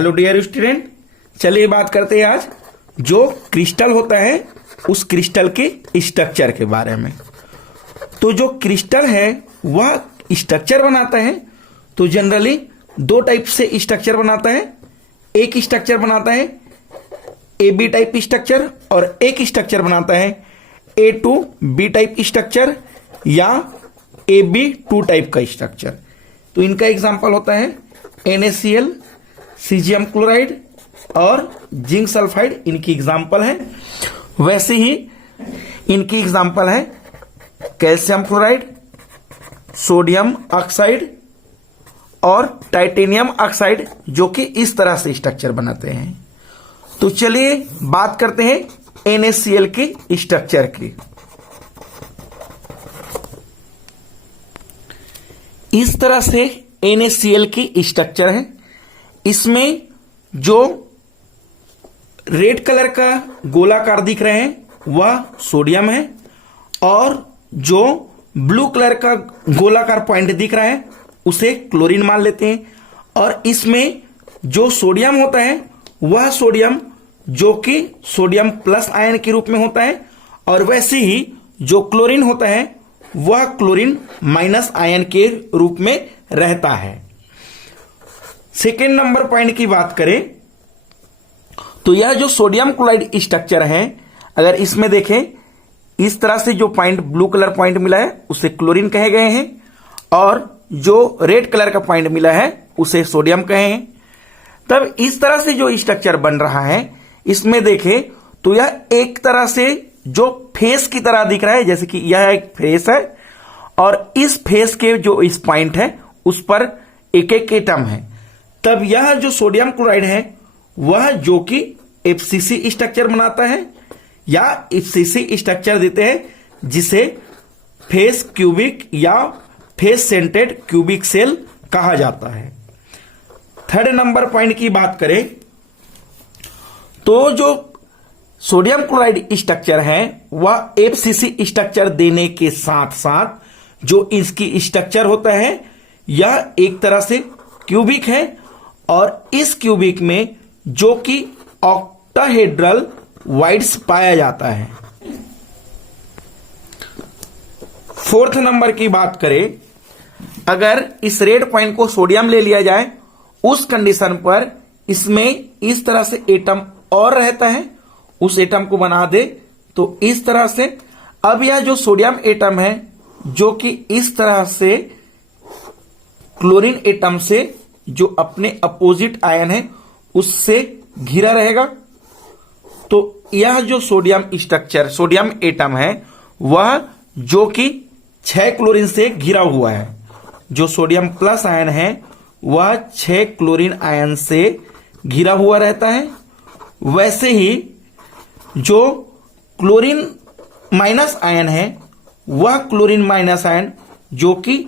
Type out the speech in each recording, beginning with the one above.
Hello dear student, चलिए बात करते हैं आज जो क्रिस्टल होता है उस क्रिस्टल के स्ट्रक्चर के बारे में। तो जो क्रिस्टल है वह स्ट्रक्चर बनाता है तो जनरली दो टाइप से स्ट्रक्चर बनाता है। एक स्ट्रक्चर बनाता है ए बी टाइप स्ट्रक्चर और एक स्ट्रक्चर बनाता है ए टू बी टाइप स्ट्रक्चर या ए बी टू टाइप का स्ट्रक्चर। तो इनका एग्जांपल होता है NaCl, सीजियम क्लोराइड और जिंक सल्फाइड, इनकी एग्जांपल है। वैसे ही इनकी एग्जांपल है कैल्शियम क्लोराइड, सोडियम ऑक्साइड और टाइटेनियम ऑक्साइड, जो कि इस तरह से स्ट्रक्चर बनाते हैं। तो चलिए बात करते हैं NaCl के स्ट्रक्चर की। इस तरह से NaCl की स्ट्रक्चर है। इसमें जो रेड कलर का गोलाकार दिख रहे हैं वह सोडियम है और जो ब्लू कलर का गोलाकार पॉइंट दिख रहा है उसे क्लोरीन मान लेते हैं। और इसमें जो सोडियम होता है वह सोडियम जो कि सोडियम प्लस आयन के रूप में होता है और वैसे ही जो क्लोरीन होता है वह क्लोरीन माइनस आयन के रूप में रहता है। सेकेंड नंबर पॉइंट की बात करें तो यह जो सोडियम क्लोराइड स्ट्रक्चर है, अगर इसमें देखें इस तरह से जो पॉइंट ब्लू कलर पॉइंट मिला है उसे क्लोरीन कहे गए हैं और जो रेड कलर का पॉइंट मिला है उसे सोडियम कहे हैं। तब इस तरह से जो स्ट्रक्चर बन रहा है इसमें देखें तो यह एक तरह से जो फेस की तरह दिख रहा है, जैसे कि यह एक फेस है और इस फेस के जो इस पॉइंट है उस पर एक एक एटम है। तब यह जो सोडियम क्लोराइड है वह जो कि FCC स्ट्रक्चर बनाता है या FCC स्ट्रक्चर देते हैं, जिसे फेस क्यूबिक या फेस सेंटेड क्यूबिक सेल कहा जाता है। थर्ड नंबर पॉइंट की बात करें तो जो सोडियम क्लोराइड स्ट्रक्चर है वह FCC स्ट्रक्चर देने के साथ साथ जो इसकी स्ट्रक्चर होता है यह एक तरह से क्यूबिक है और इस क्यूबिक में जो कि ऑक्टाहेड्रल वाइड्स पाया जाता है। फोर्थ नंबर की बात करें, अगर इस रेड पॉइंट को सोडियम ले लिया जाए उस कंडीशन पर इसमें इस तरह से एटम और रहता है, उस एटम को बना दे तो इस तरह से अब यह जो सोडियम एटम है जो कि इस तरह से क्लोरीन एटम से जो अपने अपोजिट आयन है उससे घिरा रहेगा। तो यह जो सोडियम स्ट्रक्चर सोडियम एटम है वह जो कि 6 क्लोरीन से घिरा हुआ है। जो सोडियम प्लस आयन है वह 6 क्लोरीन आयन से घिरा हुआ रहता है। वैसे ही जो क्लोरीन माइनस आयन है वह क्लोरीन माइनस आयन जो कि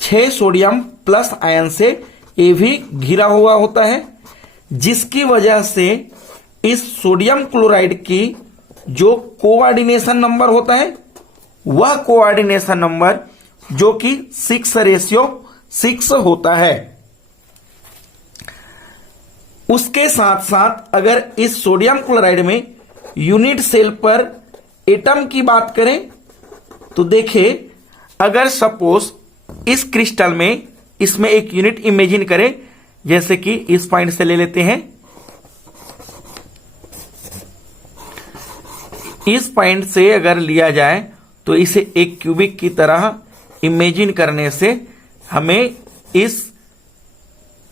6 सोडियम प्लस आयन से ये भी घिरा हुआ होता है, जिसकी वजह से इस सोडियम क्लोराइड की जो कोऑर्डिनेशन नंबर होता है वह कोऑर्डिनेशन नंबर जो कि 6:6 होता है। उसके साथ साथ अगर इस सोडियम क्लोराइड में यूनिट सेल पर एटम की बात करें तो देखिए, अगर सपोज इस क्रिस्टल में इसमें एक यूनिट इमेजिन करें, जैसे कि इस पॉइंट से ले लेते हैं, इस पॉइंट से अगर लिया जाए तो इसे एक क्यूबिक की तरह इमेजिन करने से हमें इस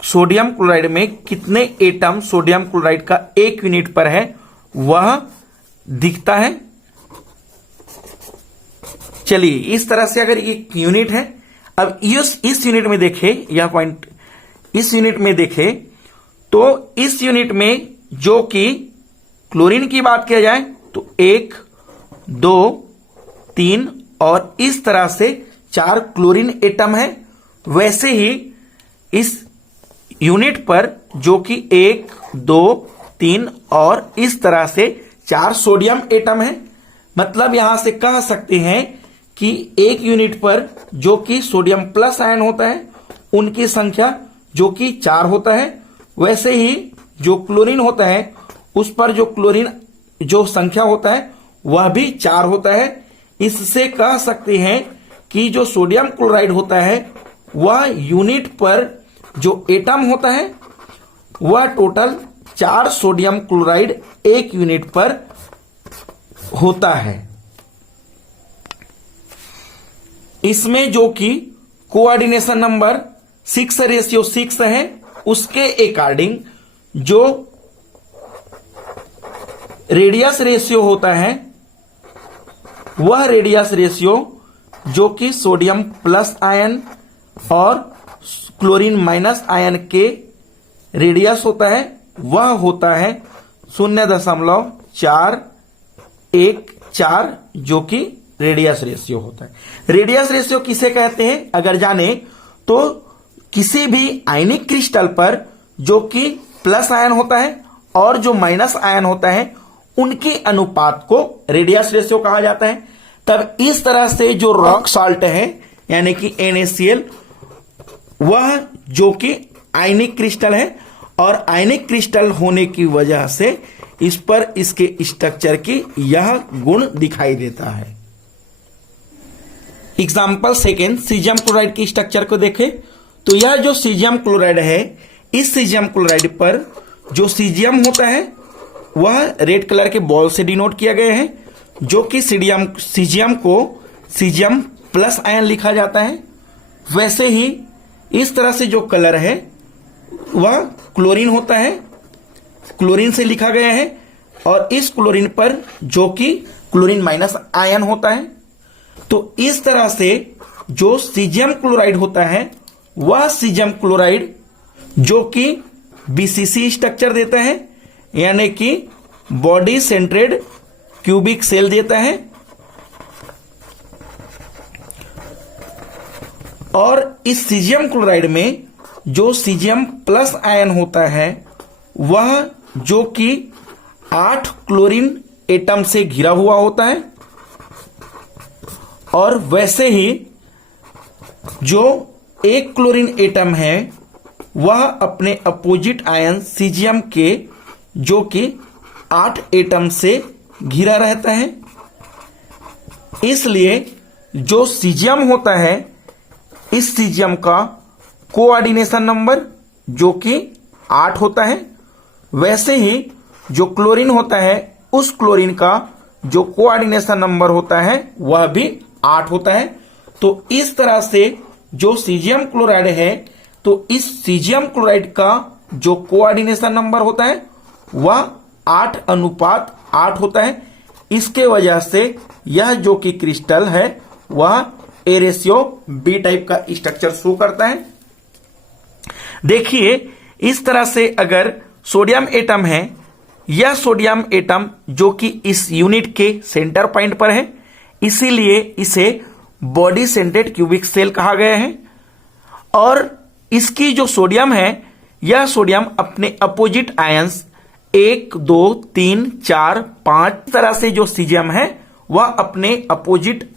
सोडियम क्लोराइड में कितने एटम सोडियम क्लोराइड का एक यूनिट पर है वह दिखता है। चलिए इस तरह से अगर एक यूनिट है, अब इस यूनिट में देखें, यह पॉइंट इस यूनिट में देखें तो इस यूनिट में जो कि क्लोरीन की बात किया जाए तो 1, 2, 3 और इस तरह से 4 क्लोरीन एटम है। वैसे ही इस यूनिट पर जो कि 1, 2, 3 और इस तरह से 4 सोडियम एटम है। मतलब यहां से कह सकते हैं कि एक यूनिट पर जो कि सोडियम प्लस आयन होता है उनकी संख्या जो कि 4 होता है। वैसे ही जो क्लोरीन होता है उस पर जो क्लोरीन जो संख्या होता है वह भी 4 होता है। इससे कह सकते हैं कि जो सोडियम क्लोराइड होता है वह यूनिट पर जो एटम होता है वह टोटल 4 सोडियम क्लोराइड एक यूनिट पर होता है। इसमें जो कि कोऑर्डिनेशन नंबर 6:6 है, उसके अकॉर्डिंग जो रेडियस रेशियो होता है वह रेडियस रेशियो जो कि सोडियम प्लस आयन और क्लोरीन माइनस आयन के रेडियस होता है वह होता है 0.414 जो कि रेडियस रेशियो होता है। रेडियस रेशियो किसे कहते हैं अगर जाने तो किसी भी आयनिक क्रिस्टल पर जो कि प्लस आयन होता है और जो माइनस आयन होता है उनके अनुपात को रेडियस रेशियो कहा जाता है। तब इस तरह से जो रॉक साल्ट है यानी कि NaCl वह जो कि आयनिक क्रिस्टल है और आयनिक क्रिस्टल होने की वजह से इस पर इसके स्ट्रक्चर की यह गुण दिखाई देता है। एग्जाम्पल सेकेंड, सीजियम क्लोराइड की स्ट्रक्चर को देखें तो यह जो सीजियम क्लोराइड है इस सीजियम क्लोराइड पर जो सीजियम होता है वह रेड कलर के बॉल से डिनोट किया गया है जो कि सीजियम को सीजियम प्लस आयन लिखा जाता है। वैसे ही इस तरह से जो कलर है वह क्लोरीन होता है, क्लोरीन से लिखा गया है और इस क्लोरीन पर जो कि क्लोरीन माइनस आयन होता है। तो इस तरह से जो सीजियम क्लोराइड होता है वह सीजियम क्लोराइड जो कि BCC स्ट्रक्चर देता है यानी कि बॉडी सेंट्रेड क्यूबिक सेल देता है और इस सीजियम क्लोराइड में जो सीजियम प्लस आयन होता है वह जो कि 8 क्लोरीन एटम से घिरा हुआ होता है और वैसे ही जो एक क्लोरीन एटम है वह अपने अपोजिट आयन सीजियम के जो कि 8 एटम से घिरा रहता है। इसलिए जो सीजियम होता है इस सीजियम का कोऑर्डिनेशन नंबर जो कि 8 होता है। वैसे ही जो क्लोरीन होता है उस क्लोरीन का जो कोऑर्डिनेशन नंबर होता है वह भी 8 होता है। तो इस तरह से जो सीजियम क्लोराइड है तो इस सीजियम क्लोराइड का जो कोऑर्डिनेशन नंबर होता है वह 8:8 होता है। इसके वजह से यह जो कि क्रिस्टल है वह ए रेशियो बी टाइप का स्ट्रक्चर शो करता है। देखिए इस तरह से अगर सोडियम एटम है, यह सोडियम एटम जो कि इस यूनिट के सेंटर पॉइंट पर है इसीलिए इसे बॉडी सेंट्रेड क्यूबिक सेल कहा गया है। और इसकी जो सोडियम है यह सोडियम अपने अपोजिट आयंस 1, 2, 3, 4, 5 तरह से जो सीजियम है वह अपने अपोजिट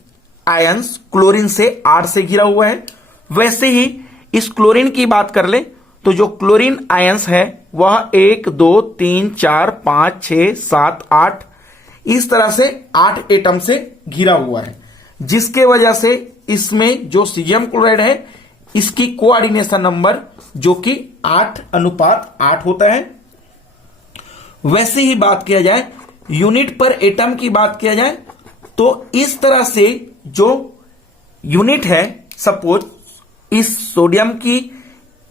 आयंस क्लोरीन से 8 से घिरा हुआ है। वैसे ही इस क्लोरीन की बात कर ले तो जो क्लोरीन आयंस है वह 1, 2, 3, 4, 5, 6, 7, 8 इस तरह से 8 एटम से घिरा हुआ है, जिसके वजह से इसमें जो सीजियम क्लोराइड है इसकी कोऑर्डिनेशन नंबर जो कि 8:8 होता है। वैसे ही बात किया जाए यूनिट पर एटम की बात किया जाए तो इस तरह से जो यूनिट है, सपोज इस सोडियम की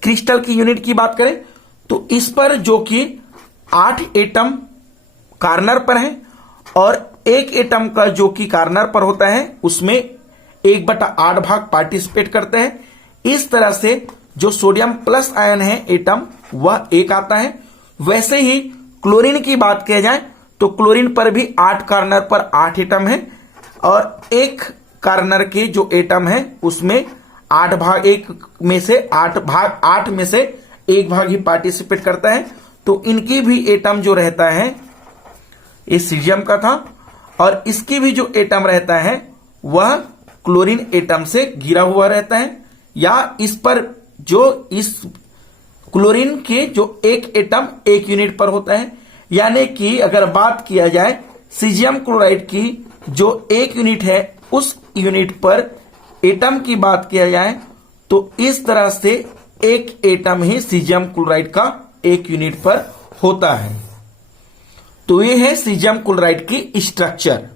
क्रिस्टल की यूनिट की बात करें तो इस पर जो कि 8 एटम कार्नर पर है और एक एटम का जो कि कार्नर पर होता है उसमें 1/8 भाग पार्टिसिपेट करते हैं। इस तरह से जो सोडियम प्लस आयन है एटम वह 1 आता है। वैसे ही क्लोरीन की बात किया जाए तो क्लोरीन पर भी 8 कार्नर पर 8 एटम है और एक कार्नर के जो एटम है उसमें 8 भाग 1 में से 8 भाग 8 में से 1 भाग ही पार्टिसिपेट करता है। तो इनकी भी एटम जो रहता है इस सीजियम का था और इसकी भी जो एटम रहता है वह क्लोरीन एटम से घिरा हुआ रहता है या इस पर जो इस क्लोरीन के जो एक एटम एक यूनिट पर होता है, यानी कि अगर बात किया जाए सीजियम क्लोराइड की जो एक यूनिट है उस यूनिट पर एटम की बात किया जाए तो इस तरह से एक एटम ही सीजियम क्लोराइड का एक यूनिट पर होता है। तो ये है सीजियम क्लोराइड की स्ट्रक्चर।